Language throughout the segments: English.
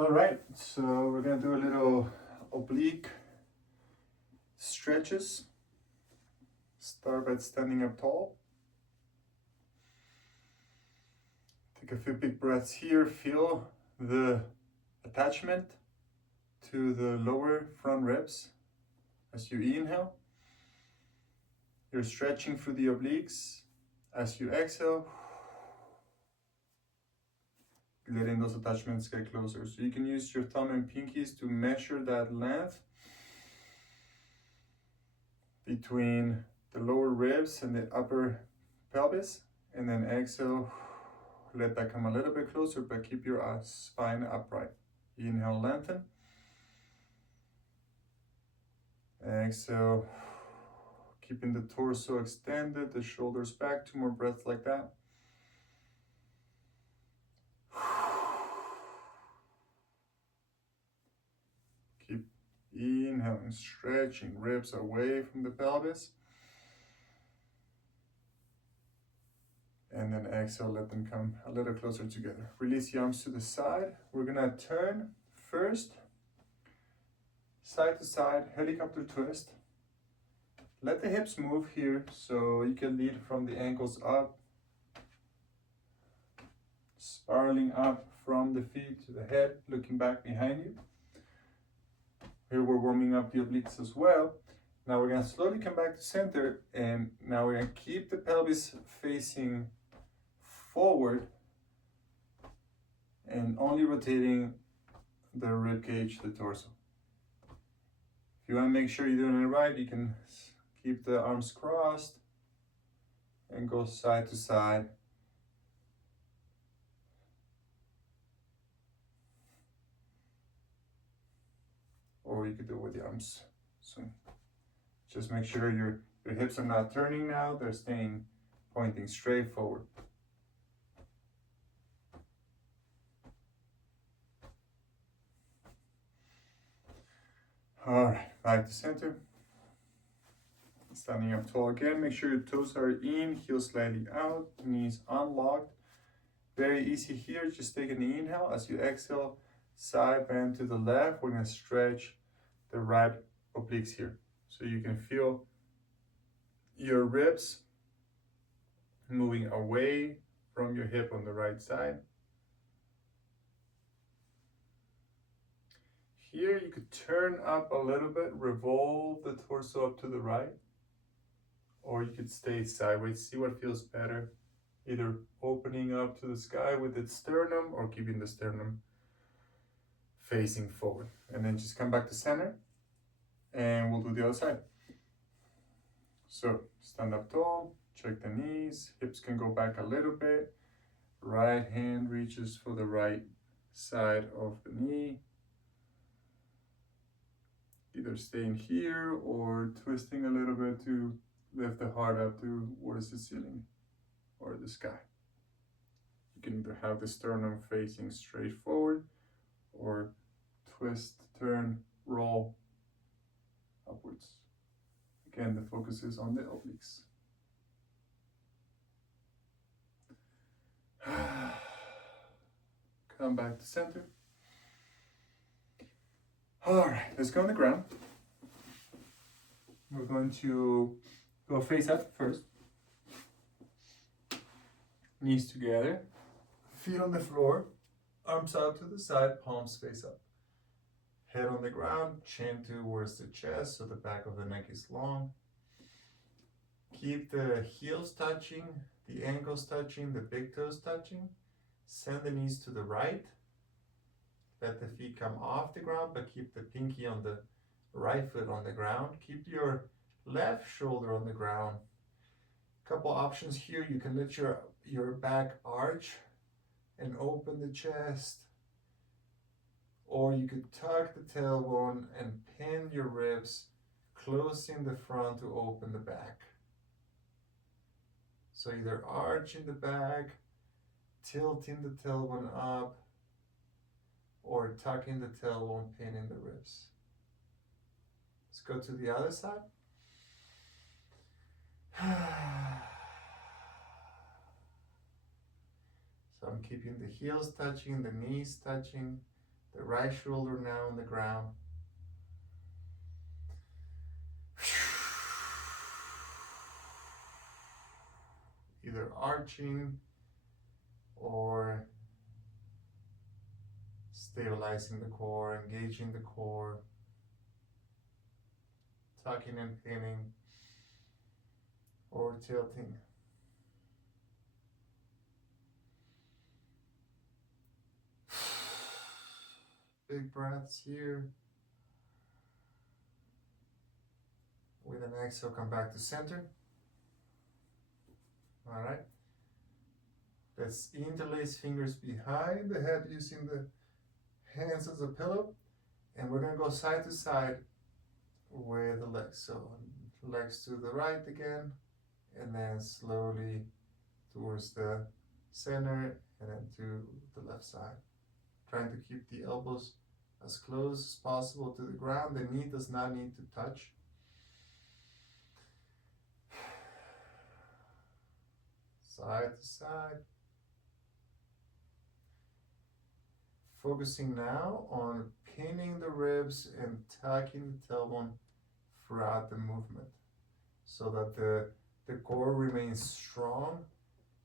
All right, so we're gonna do a little oblique stretches. Start by standing up tall. Take a few big breaths here. Feel the attachment to the lower front ribs as you inhale. You're stretching through the obliques. As you exhale, letting those attachments get closer. So you can use your thumb and pinkies to measure that length between the lower ribs and the upper pelvis, and then exhale, let that come a little bit closer, but keep your spine upright. Inhale, lengthen. Exhale, keeping the torso extended, the shoulders back. 2 more breaths like that. Keep inhaling, stretching ribs away from the pelvis. And then exhale, let them come a little closer together. Release the arms to the side. We're gonna turn first, side to side, helicopter twist. Let the hips move here so you can lead from the ankles up, spiraling up from the feet to the head, looking back behind you. Here we're warming up the obliques as well. Now we're gonna slowly come back to center, and now we're gonna keep the pelvis facing forward and only rotating the rib cage, the torso. If you want to make sure you're doing it right, you can keep the arms crossed and go side to side. Or you could do it with the arms. So just make sure your hips are not turning now, they're staying pointing straight forward. All right, back to center. Standing up tall again. Make sure your toes are in, heels slightly out, knees unlocked. Very easy here. Just take an inhale. As you exhale, side bend to the left. We're gonna stretch the right obliques here. So you can feel your ribs moving away from your hip on the right side. Here you could turn up a little bit, revolve the torso up to the right, or you could stay sideways, see what feels better. Either opening up to the sky with the sternum or keeping the sternum facing forward. And then just come back to center and we'll do the other side. So stand up tall, check the knees, hips can go back a little bit. Right hand reaches for the right side of the knee. Either staying here or twisting a little bit to lift the heart up towards the ceiling or the sky. You can either have the sternum facing straight forward or twist, turn, roll upwards. Again, the focus is on the obliques. Come back to center. All right, let's go on the ground. We're going to go face up first. Knees together, feet on the floor, arms out to the side, palms face up. Head on the ground, chin towards the chest so the back of the neck is long. Keep the heels touching, the ankles touching, the big toes touching. Send the knees to the right. Let the feet come off the ground, but keep the pinky on the right foot on the ground. Keep your left shoulder on the ground. Couple options here. You can let your back arch and open the chest. Or you could tuck the tailbone and pin your ribs, closing the front to open the back. So either arching the back, tilting the tailbone up, or tucking the tailbone, pinning the ribs. Let's go to the other side. So I'm keeping the heels touching, the knees touching, The right shoulder now on the ground. Either arching or stabilizing the core, engaging the core, tucking and pinning, or tilting. Big breaths here. With an exhale, come back to center. All right. Let's interlace fingers behind the head using the hands as a pillow. And we're going to go side to side with the legs. So legs to the right again, and then slowly towards the center, and then to the left side. Trying to keep the elbows as close as possible to the ground. The knee does not need to touch. Side to side. Focusing now on pinning the ribs and tucking the tailbone throughout the movement so that the core remains strong,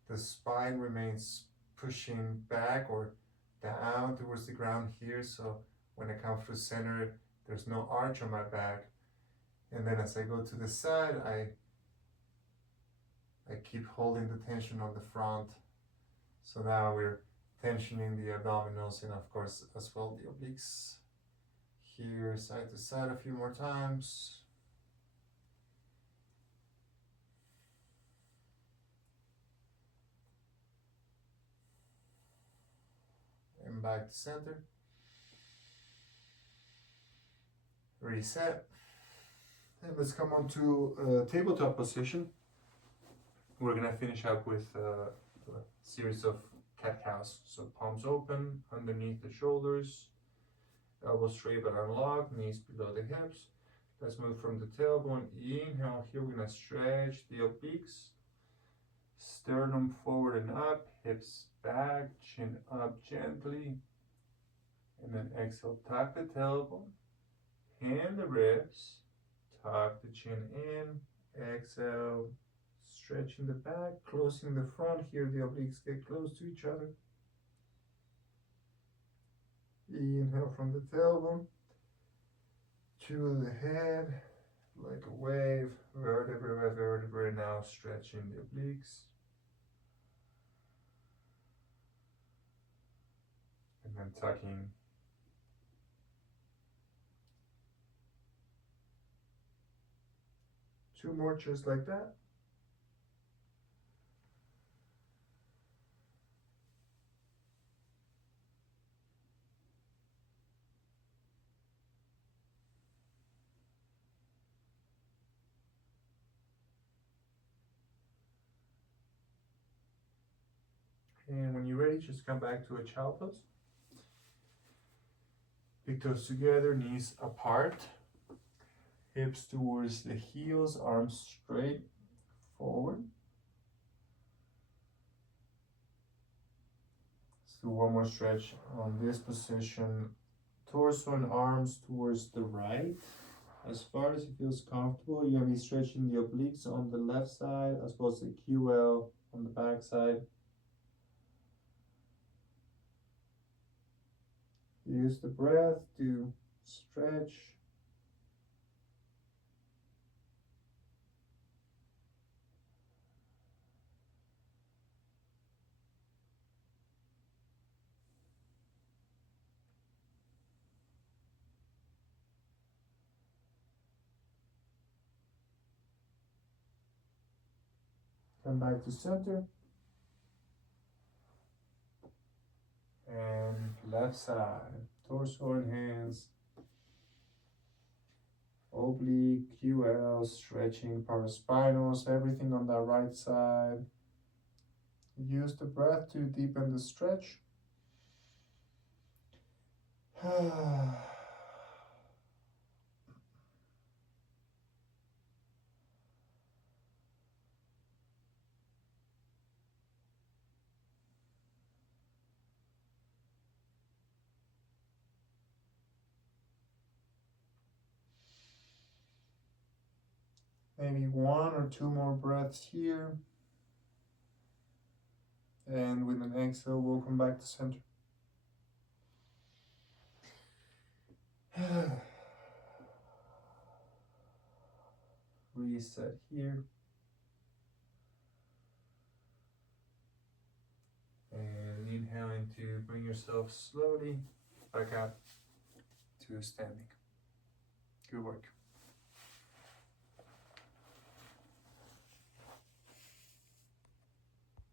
the spine remains pushing back or down towards the ground here, so when I come through center, there's no arch on my back. And then as I go to the side, I keep holding the tension on the front. So now we're tensioning the abdominals and of course as well the obliques. Here, side to side a few more times. And back to center. Reset. And let's come on to tabletop position. We're gonna finish up with a series of cat-cows. So palms open, underneath the shoulders, elbows straight but unlocked, knees below the hips. Let's move from the tailbone. Inhale, here we're gonna stretch the obliques. Sternum forward and up, hips back, chin up gently. And then exhale, tuck the tailbone, hand the ribs, tuck the chin in, exhale, stretching the back, closing the front. Here the obliques get close to each other. Inhale from the tailbone to the head, like a wave, vertebra by vertebra, now stretching the obliques. And then tucking. Two more just like that. And when you're ready, just come back to a child pose. Big toes together, knees apart, hips towards the heels, arms straight forward. Let's do one more stretch on this position. Torso and arms towards the right, as far as it feels comfortable. You're going to be stretching the obliques on the left side, as well as the QL on the back side. Use the breath to stretch. Come back to center. And left side, torso and hands. Oblique, QL, stretching paraspinals, everything on the right side. Use the breath to deepen the stretch. Maybe 1 or 2 more breaths here. And with an exhale, we'll come back to center. Reset here. And inhaling to bring yourself slowly back up to standing. Good work.